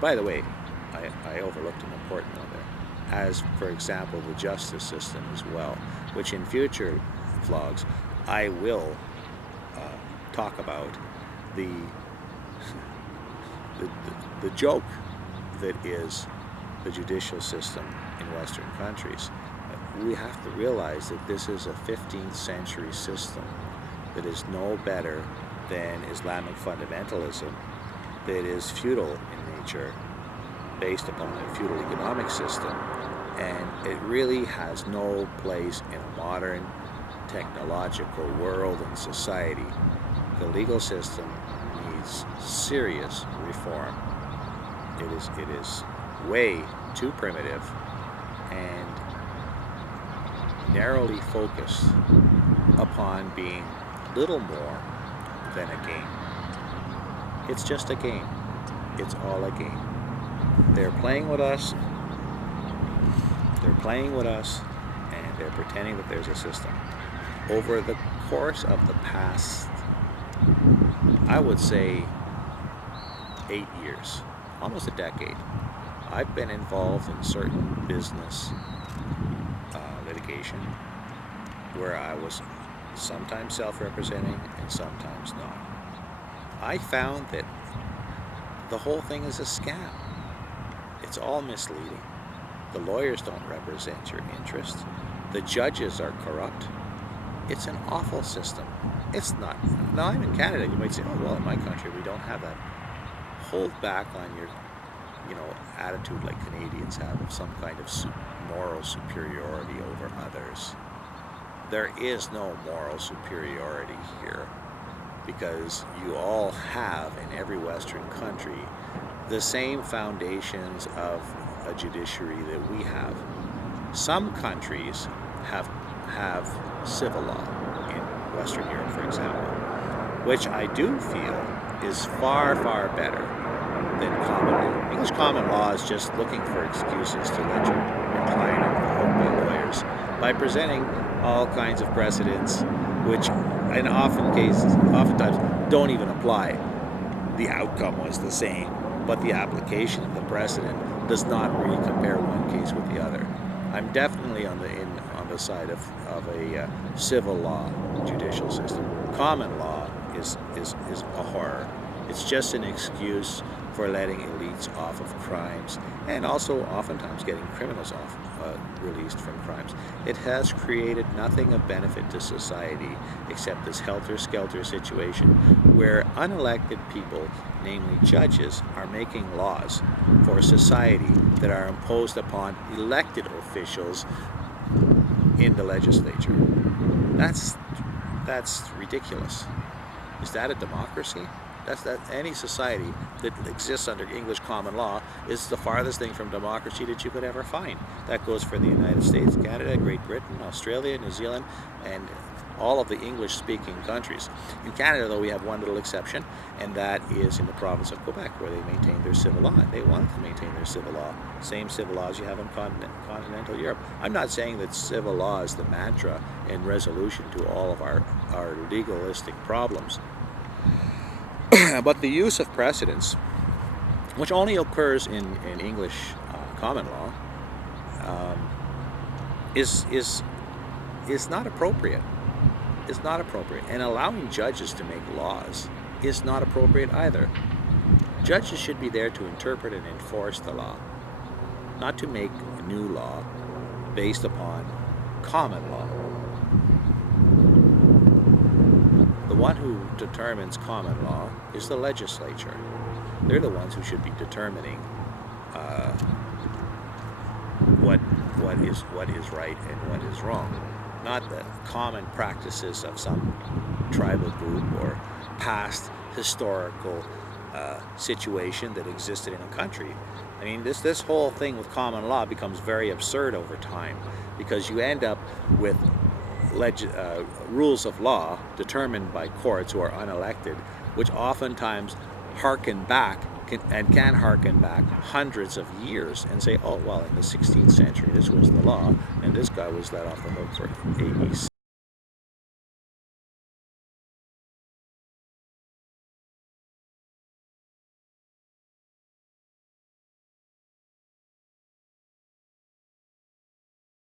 by the way, I overlooked an important one there, as for example the justice system as well, which in future vlogs I will talk about the, the joke that is the judicial system in Western countries. We have to realize that this is a 15th century system that is no better than Islamic fundamentalism, that is feudal in nature, based upon a feudal economic system, and it really has no place in a modern technological world and society. The legal system needs serious reform. It is way too primitive and narrowly focused upon being little more than a game. It's just a game. It's all a game. They're playing with us. They're playing with us, and they're pretending that there's a system. Over the course of the past, I would say 8 years, almost a decade, I've been involved in certain business litigation where I was sometimes self-representing and sometimes not. I found that the whole thing is a scam. It's all misleading. The lawyers don't represent your interest. The judges are corrupt. It's an awful system. It's not. Now, I'm in Canada. You might say, oh, well, in my country, we don't have that. Hold back on your, attitude like Canadians have of some kind of moral superiority over others. There is no moral superiority here, because you all have, in every Western country, the same foundations of a judiciary that we have. Some countries have civil law, in Western Europe, for example, which I do feel is far, far better than common law. English common law is just looking for excuses to let your client off the hook by lawyers by presenting all kinds of precedents which in oftentimes don't even apply. The outcome was the same, but the application of the precedent does not really compare one case with the other. I'm definitely on the side of a civil law judicial system. Common law is a horror. It's just an excuse for letting elites off of crimes, and also oftentimes getting criminals off, released from crimes. It has created nothing of benefit to society except this helter-skelter situation where unelected people, namely judges, are making laws for society that are imposed upon elected officials in the legislature. That's ridiculous. Is that a democracy? That any society that exists under English common law is the farthest thing from democracy that you could ever find. That goes for the United States, Canada, Great Britain, Australia, New Zealand, and all of the English-speaking countries. In Canada, though, we have one little exception, and that is in the province of Quebec, where they maintain their civil law. They wanted to maintain their civil law, same civil laws you have in continental Europe. I'm not saying that civil law is the mantra and resolution to all of our legalistic problems. But the use of precedents, which only occurs in English common law, is not appropriate. It's not appropriate. And allowing judges to make laws is not appropriate either. Judges should be there to interpret and enforce the law, not to make new law based upon common law. The one who determines common law is the legislature. They're the ones who should be determining what is right and what is wrong, not the common practices of some tribal group or past historical situation that existed in a country. I mean, this whole thing with common law becomes very absurd over time, because you end up with rules of law determined by courts who are unelected, which oftentimes can harken back hundreds of years and say, oh, well, in the 16th century this was the law and this guy was let off the hook for ABC.